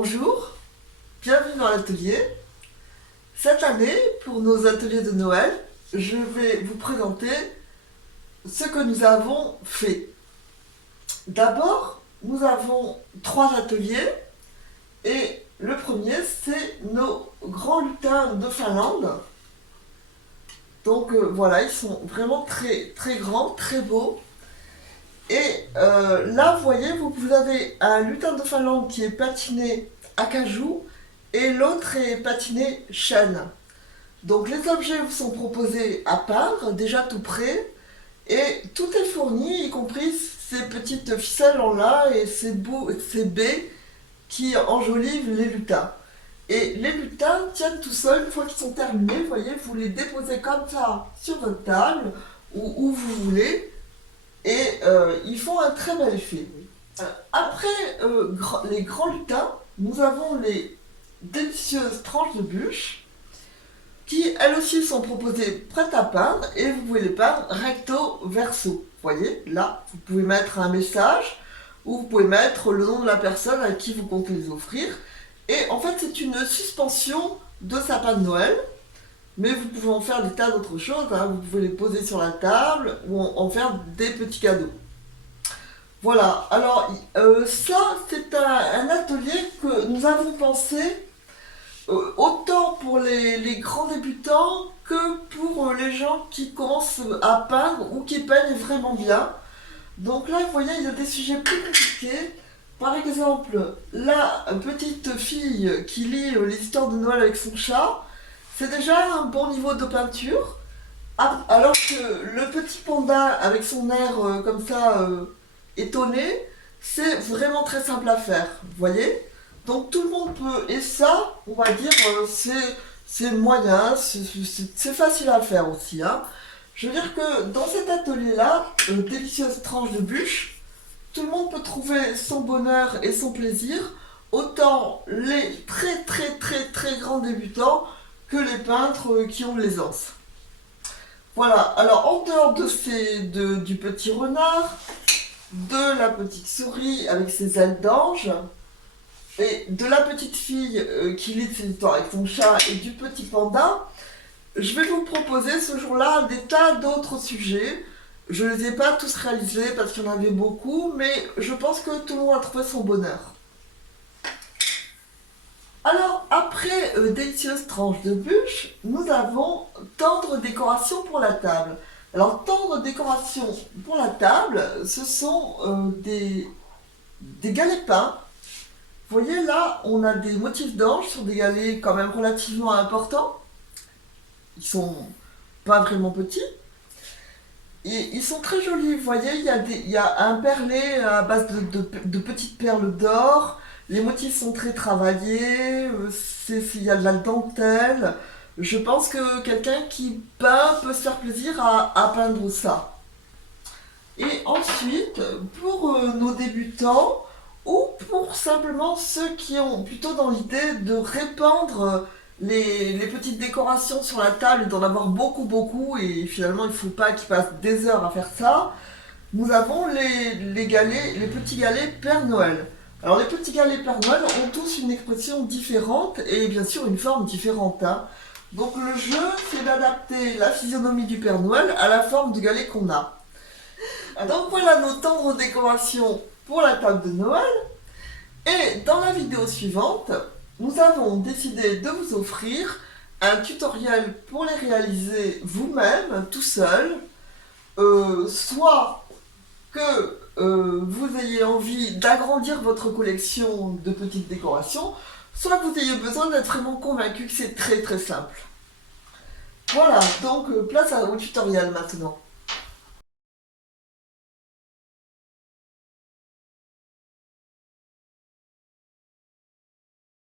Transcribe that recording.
Bonjour, bienvenue dans l'atelier. Cette année, pour nos ateliers de Noël, je vais vous présenter ce que nous avons fait. D'abord, nous avons 3 ateliers et le premier, c'est nos grands lutins de Finlande. Donc voilà, ils sont vraiment très, très grands, très beaux. Et là, vous voyez, vous avez un lutin de Finlande qui est patiné acajou et l'autre est patiné chêne. Donc les objets vous sont proposés à peindre, déjà tout prêt, et tout est fourni, y compris ces petites ficelles en lin et ces baies qui enjolivent les lutins. Et les lutins tiennent tout seuls une fois qu'ils sont terminés, vous voyez, vous les déposez comme ça sur votre table ou où vous voulez. Et ils font un très bel effet. Après les grands lutins, nous avons les délicieuses tranches de bûches qui, elles aussi, sont proposées prêtes à peindre et vous pouvez les peindre recto verso. Vous voyez, là, vous pouvez mettre un message ou vous pouvez mettre le nom de la personne à qui vous comptez les offrir. Et en fait, c'est une suspension de sapin de Noël. Mais vous pouvez en faire des tas d'autres choses, hein. Vous pouvez les poser sur la table ou en faire des petits cadeaux. Voilà, alors ça c'est un atelier que nous avons pensé autant pour les grands débutants que pour les gens qui commencent à peindre ou qui peignent vraiment bien. Donc là vous voyez, il y a des sujets plus compliqués. Par exemple, la petite fille qui lit l'histoire de Noël avec son chat, c'est déjà un bon niveau de peinture, alors que le petit panda avec son air comme ça étonné, c'est vraiment très simple à faire, vous voyez. Donc tout le monde peut, et ça, on va dire, c'est moyen, c'est facile à faire aussi, hein. Je veux dire que dans cet atelier-là, délicieuse tranche de bûche, tout le monde peut trouver son bonheur et son plaisir, autant les très très très très grands débutants que les peintres qui ont l'aisance. Voilà, alors en dehors du petit renard, de la petite souris avec ses ailes d'ange, et de la petite fille qui lit ses histoires avec son chat et du petit panda, je vais vous proposer ce jour-là des tas d'autres sujets. Je ne les ai pas tous réalisés parce qu'il y en avait beaucoup, mais je pense que tout le monde a trouvé son bonheur. Alors, après délicieuse tranche de bûche, nous avons tendre décoration pour la table. Alors, tendre décoration pour la table, ce sont des galets peints. Vous voyez, là, on a des motifs d'ange sur des galets quand même relativement importants. Ils sont pas vraiment petits. Et ils sont très jolis, vous voyez, il y a un perlé à base de petites perles d'or. Les motifs sont très travaillés, il y a de la dentelle. Je pense que quelqu'un qui peint peut se faire plaisir à peindre ça. Et ensuite, pour nos débutants, ou pour simplement ceux qui ont plutôt dans l'idée de répandre les petites décorations sur la table et d'en avoir beaucoup, et finalement il ne faut pas qu'ils passent des heures à faire ça, nous avons les petits galets Père Noël. Alors les petits galets Père Noël ont tous une expression différente et bien sûr une forme différente, hein. Donc le jeu, c'est d'adapter la physionomie du Père Noël à la forme du galet qu'on a. Donc voilà nos tendres décorations pour la table de Noël. Et dans la vidéo suivante, nous avons décidé de vous offrir un tutoriel pour les réaliser vous-même, tout seul, soit que vous ayez envie d'agrandir votre collection de petites décorations, soit que vous ayez besoin d'être vraiment convaincu que c'est très très simple. Voilà, donc place au tutoriel maintenant.